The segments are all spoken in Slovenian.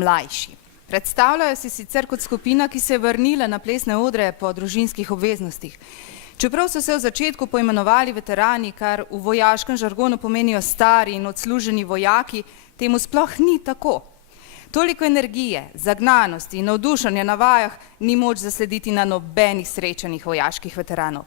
mlajši. Predstavljajo se sicer kot skupina, ki se je vrnila na plesne odre po družinskih obveznostih. Čeprav so se v začetku poimenovali veterani, kar v vojaškem žargonu pomenijo stari in odsluženi vojaki, temu sploh ni tako. Toliko energije, zagnanosti in navdušanja na vajah ni moč zaslediti na nobenih srečanjih vojaških veteranov.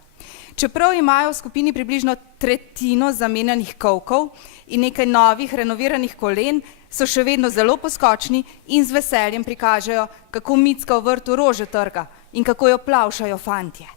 Čeprav imajo v skupini približno tretjino zamenjanih kovkov in nekaj novih renoviranih kolen, so še vedno zelo poskočni in z veseljem prikažejo, kako Micka v vrtu rože trga in kako jo plavšajo fantje.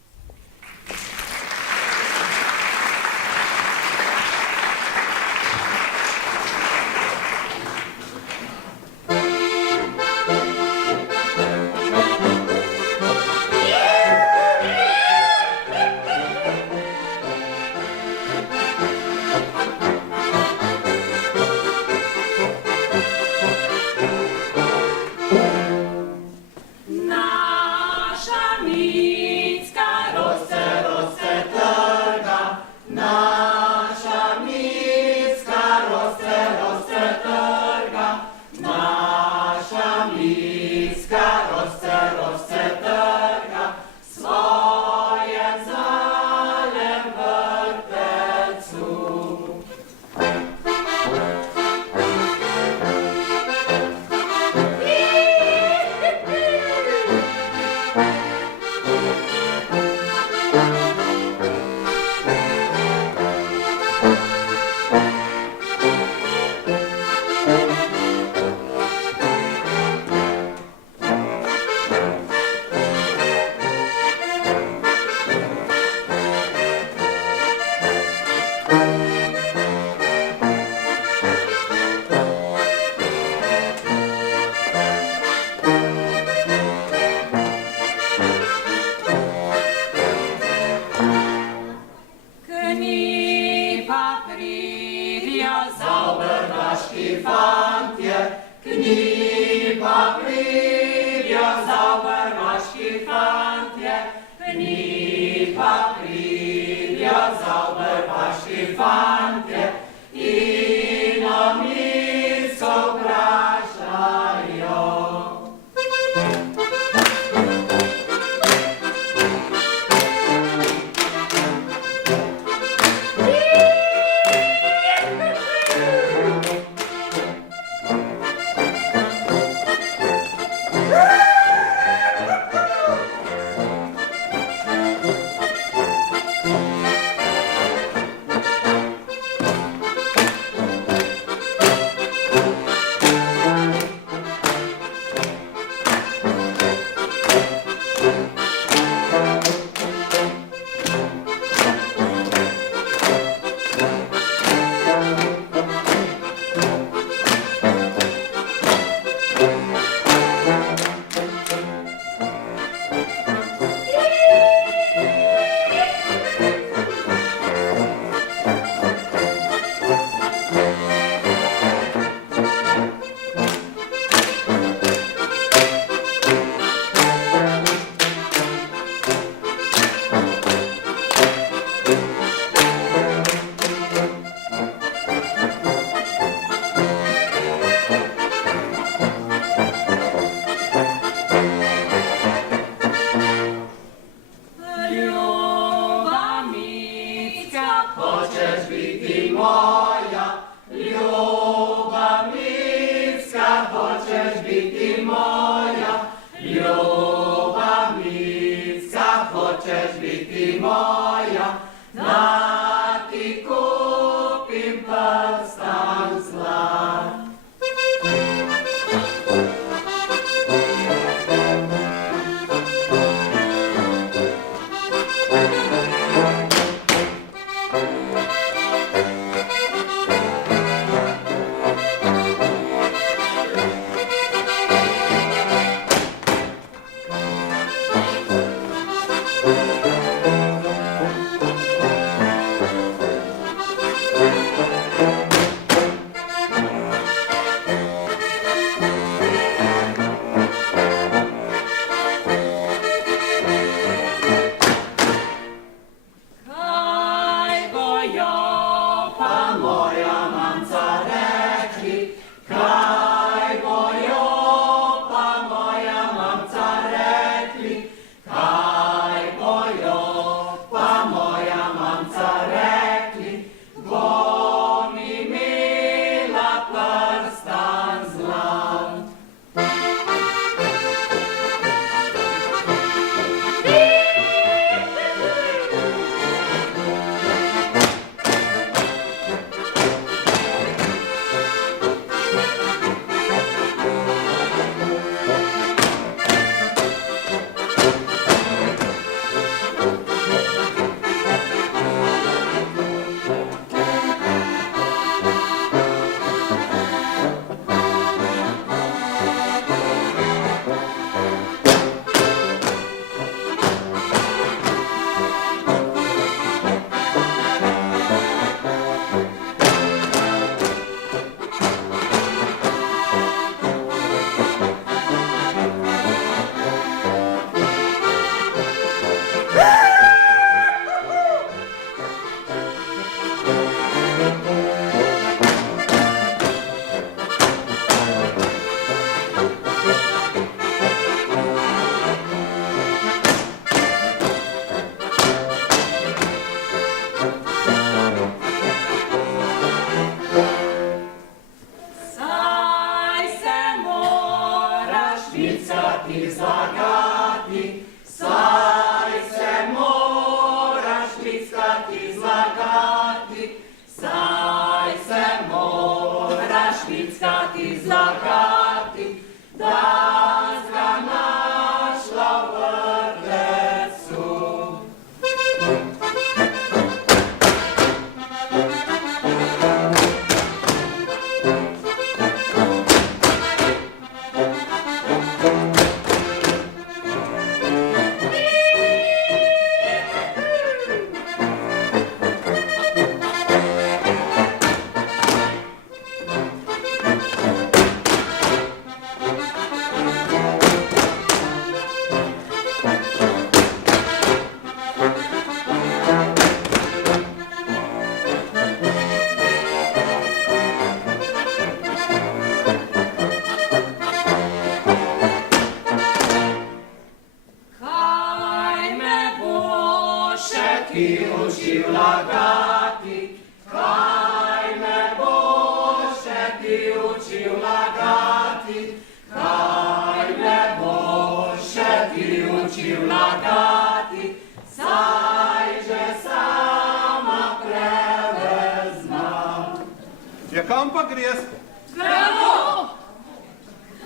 Ja, kam pa greš?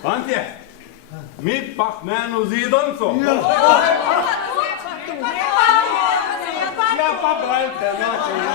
Fantje, mi pa k menu zidanco. Ja, pa brajte, no, če ne.